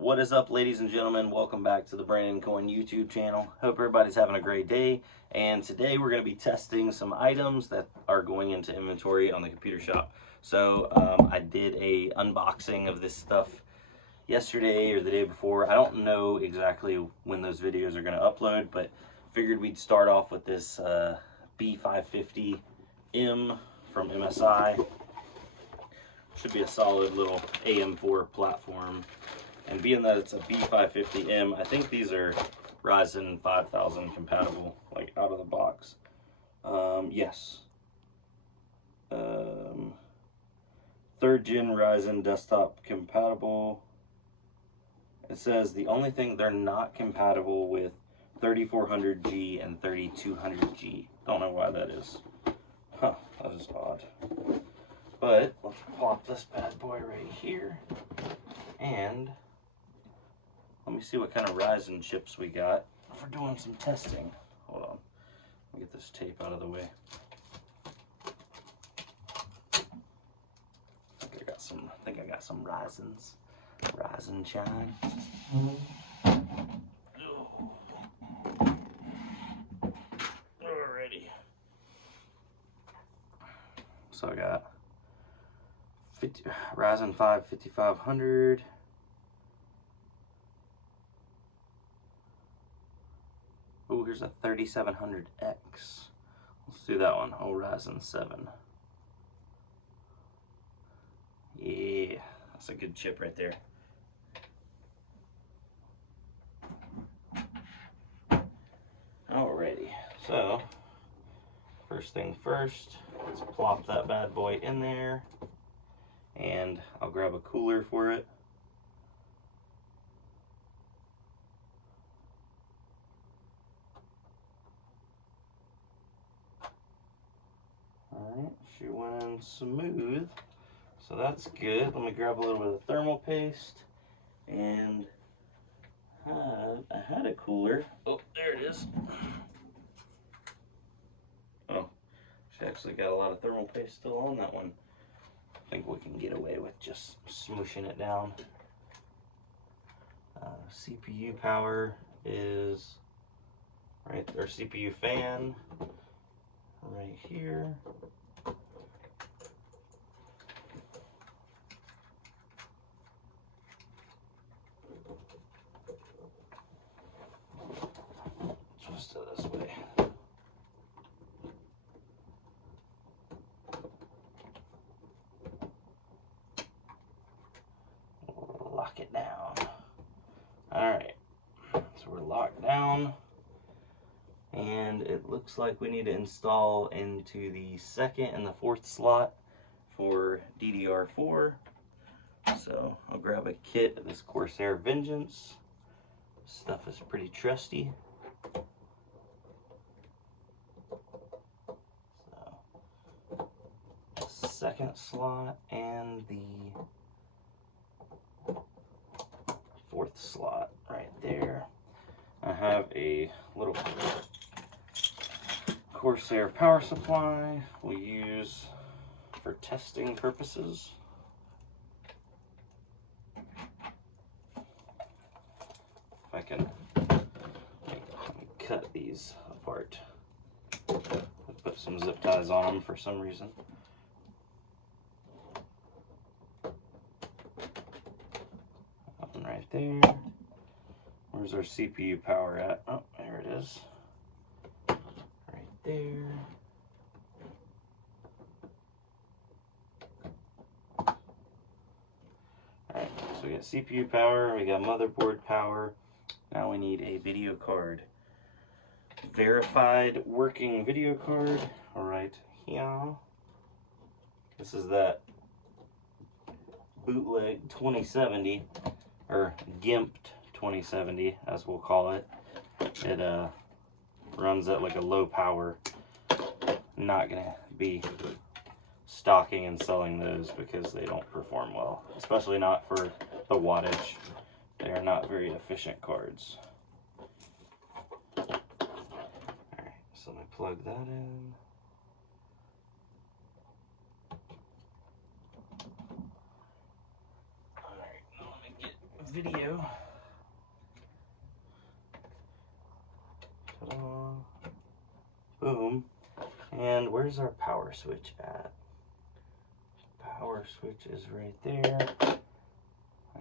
What is up, ladies and gentlemen? Welcome back to the Brandon Coin YouTube channel. Hope everybody's having a great day. And today we're going to be testing some items that are going into inventory on the computer shop. So I did a unboxing of this stuff yesterday or the day before. I don't know exactly when those videos are going to upload, but figured we'd start off with this B550M from MSI. Should be a solid little AM4 platform. And being that it's a B550M, I think these are Ryzen 5000 compatible, like out of the box. Yes. 3rd gen Ryzen desktop compatible. It says the only thing they're not compatible with 3400G and 3200G. Don't know why that is. Huh, that is odd. But let's pop this bad boy right here. And let me see what kind of Ryzen chips we got for doing some testing. Hold on. Let me get this tape out of the way. I think I got some Ryzens. Ryzen chime. Alrighty. So I got Ryzen 5 5500. Oh, here's a 3700X. Let's do that one. Oh, Ryzen 7. Yeah, that's a good chip right there. Alrighty, so first thing first, let's plop that bad boy in there, and I'll grab a cooler for it. Alright, she went in smooth, so that's good. Let me grab a little bit of thermal paste, and I had a cooler. Oh, there it is. Oh, she actually got a lot of thermal paste still on that one. I think we can get away with just smooshing it down. CPU power is right there. CPU fan right here. Twist it this way. Lock it down. Alright, so we're locked down, and it looks like we need to install into the 2nd and the 4th slot for DDR4. So I'll grab a kit of this Corsair Vengeance. This stuff is pretty trusty. So, the 2nd slot and the 4th slot right there. I have a little Corsair power supply we use for testing purposes. If I can cut these apart. I put some zip ties on them for some reason. One right there. Where's our CPU power at? Oh, there it is. Right there. Alright, so we got CPU power, we got motherboard power. Now we need a video card. Verified working video card. Alright, here. This is that bootleg 2070, or gimped 2070 as we'll call it. It runs at like a low power. Not gonna be stocking and selling those because they don't perform well, especially not for the wattage. They are not very efficient cards. Alright, so let me plug that in. Alright, now let me get video. Ta-da. Boom. And where's our power switch at? Power switch is right there. I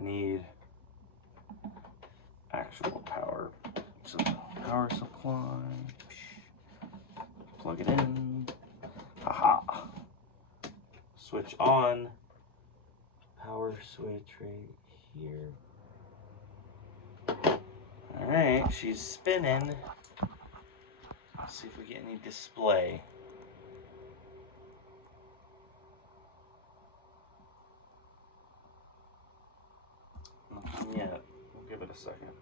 need actual power. So power supply. Plug it in. Haha. Switch on. Power switch right here. Alright, she's spinning. Let's see if we get any display. Nothing yet. We'll give it a second.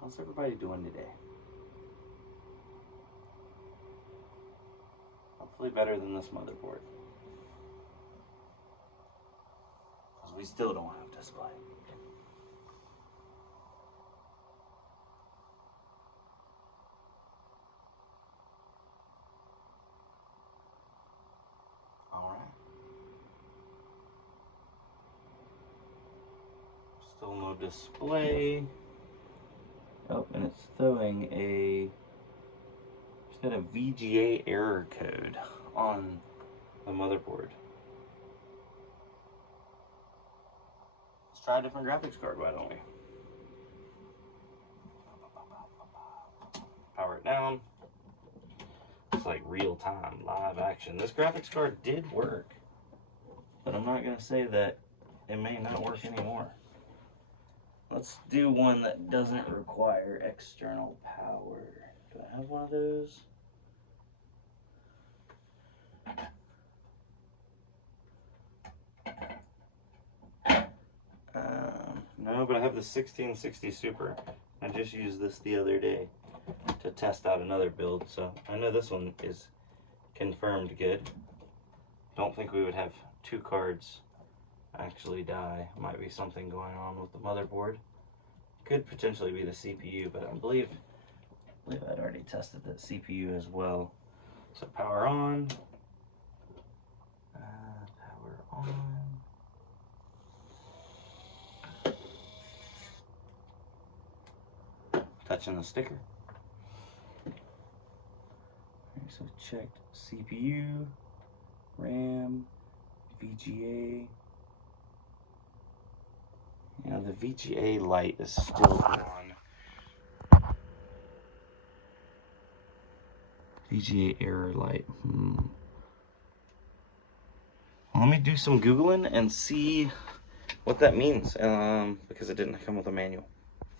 How's everybody doing today? Hopefully better than this motherboard. Because we still don't have display. Alright. Still no display. Oh, and it's throwing it's got a VGA error code on the motherboard. Let's try a different graphics card, why don't we? Power it down. It's like real time, live action. This graphics card did work, but I'm not gonna say that it may not work anymore. Let's do one that doesn't require external power. Do I have one of those? No, but I have the 1660 Super. I just used this the other day to test out another build, so I know this one is confirmed good. Don't think we would have two cards actually die. Might be something going on with the motherboard. Could potentially be the CPU, but I believe I'd already tested the CPU as well. So power on. Power on. Touching the sticker. Okay, so checked CPU, RAM, VGA. You know, the VGA light is still on. VGA error light. Well, let me do some Googling and see what that means, because it didn't come with a manual.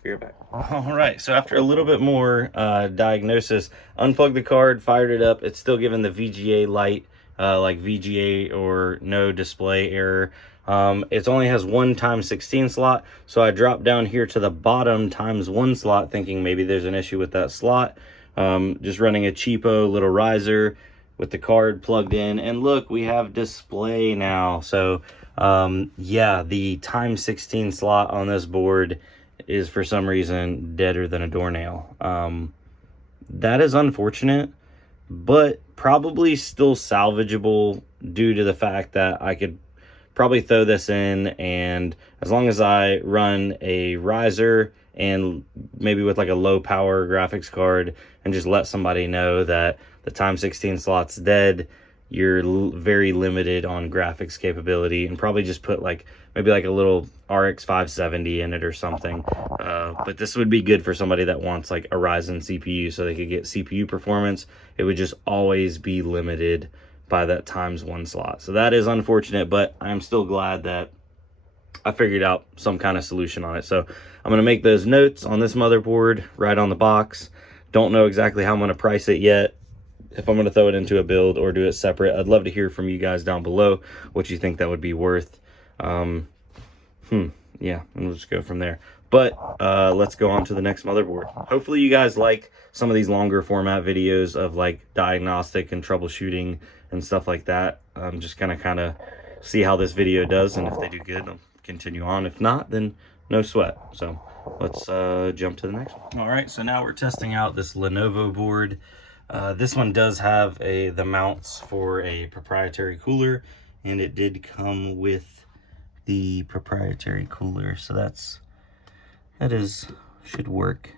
Be right back. All right, so after a little bit more diagnosis, unplugged the card, fired it up. It's still giving the VGA light, like VGA or no display error. It only has one ×16 slot, so I dropped down here to the bottom ×1 slot, thinking maybe there's an issue with that slot. Just running a cheapo little riser with the card plugged in, and look, we have display now. So yeah, the ×16 slot on this board is for some reason deader than a doornail. That is unfortunate, but probably still salvageable due to the fact that I could probably throw this in, and as long as I run a riser and maybe with like a low power graphics card and just let somebody know that the ×16 slot's dead, you're very limited on graphics capability, and probably just put like maybe like a little RX 570 in it or something. But this would be good for somebody that wants like a Ryzen CPU so they could get CPU performance. It would just always be limited by that ×1 slot. So that is unfortunate, but I'm still glad that I figured out some kind of solution on it. So I'm gonna make those notes on this motherboard right on the box. Don't know exactly how I'm gonna price it yet, if I'm gonna throw it into a build or do it separate. I'd love to hear from you guys down below what you think that would be worth. Yeah, and we'll just go from there. But let's go on to the next motherboard. Hopefully you guys like some of these longer format videos of like diagnostic and troubleshooting and stuff like that. I'm just gonna kind of see how this video does, and if they do good, I'll continue on. If not, then no sweat. So let's jump to the next one. All right, so now we're testing out this Lenovo board. This one does have the mounts for a proprietary cooler and it did come with the proprietary cooler, so should work.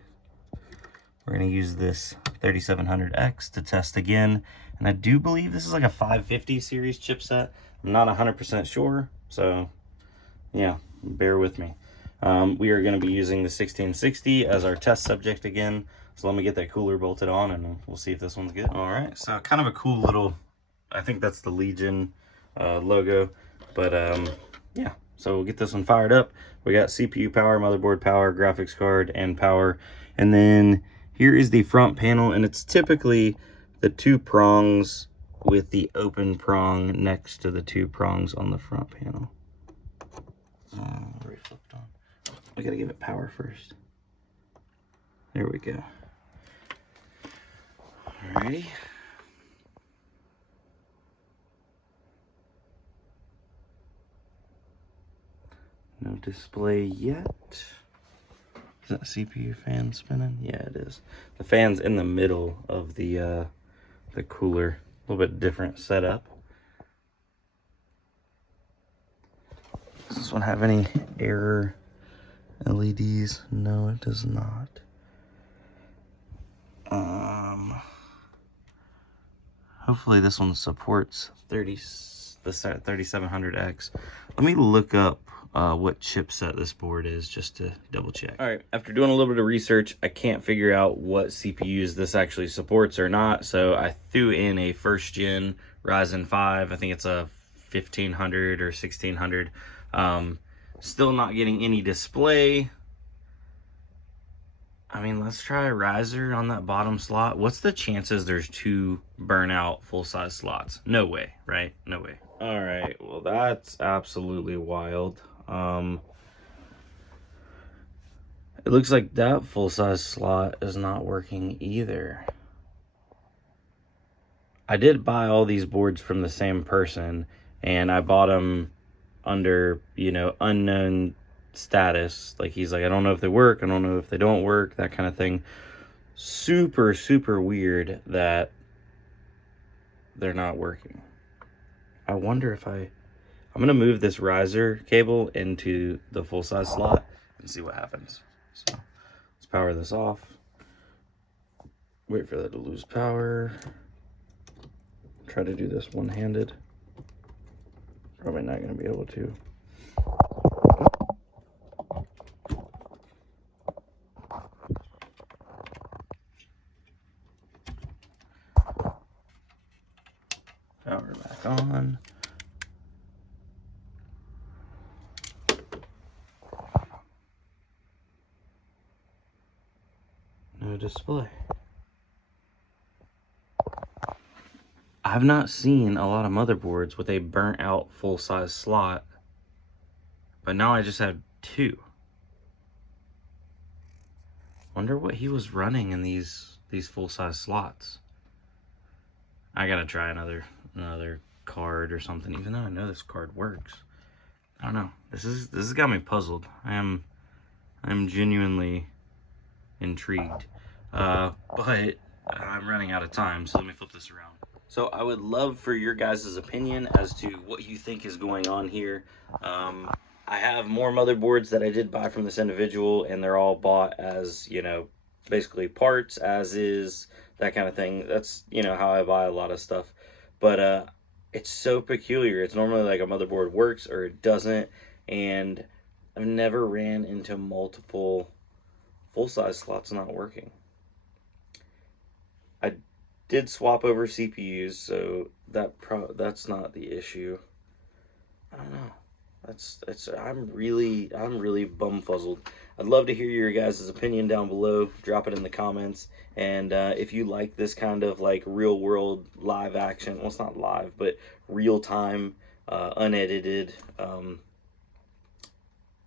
We're gonna use this 3700X to test again, and I do believe this is like a 550 series chipset. I'm not 100% sure, so yeah, bear with me. We are gonna be using the 1660 as our test subject again, so let me get that cooler bolted on and we'll see if this one's good. All right, so kind of a cool little, I think that's the Legion logo, but yeah, so we'll get this one fired up. We got CPU power, motherboard power, graphics card, and power, and then here is the front panel, and it's typically the 2 prongs with the open prong next to the 2 prongs on the front panel. Already flipped on. We gotta give it power first. There we go. Alrighty. No display yet. Is that CPU fan spinning? Yeah, it is. The fan's in the middle of the cooler. A little bit different setup. Does this one have any error LEDs? No, it does not. Hopefully this one supports the 3700X. Let me look up what chipset this board is just to double check. All right, after doing a little bit of research, I can't figure out what CPUs this actually supports or not, so I threw in a first gen Ryzen 5. I think it's a 1500 or 1600. Still not getting any display. I mean, let's try a riser on that bottom slot. What's the chances there's 2 burnout full-size slots? No way, right? No way. All right, well, that's absolutely wild. It looks like that full-size slot is not working either. I did buy all these boards from the same person, and I bought them under, you know, unknown status. Like, he's like, I don't know if they work, I don't know if they don't work, that kind of thing. Super, super weird that they're not working. I wonder if I'm gonna move this riser cable into the full-size slot and see what happens. So let's power this off. Wait for that to lose power. Try to do this one-handed. Probably not gonna be able to. Power back on. No display. I've not seen a lot of motherboards with a burnt out full-size slot, but now I just have 2. Wonder what he was running in these full-size slots. I gotta try another card or something, even though I know this card works. I don't know. This has got me puzzled. I'm genuinely intrigued. But I'm running out of time, so let me flip this around. So I would love for your guys' opinion as to what you think is going on here. I have more motherboards that I did buy from this individual, and they're all bought as, you know, basically parts, as is, that kind of thing. That's, you know, how I buy a lot of stuff. But it's so peculiar. It's normally like a motherboard works or it doesn't, and I've never ran into multiple full-size slots not working. I did swap over CPUs, so that's not the issue. I don't know. I'm really bumfuzzled. I'd love to hear your guys' opinion down below. Drop it in the comments. And if you like this kind of like real world live action, well, it's not live, but real time, unedited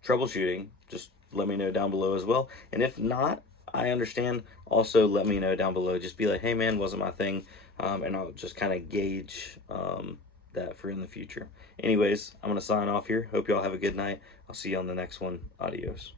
troubleshooting, just let me know down below as well. And if not, I understand. Also, let me know down below. Just be like, hey man, wasn't my thing. And I'll just kind of gauge that for in the future. Anyways, I'm going to sign off here. Hope y'all have a good night. I'll see you on the next one. Adios.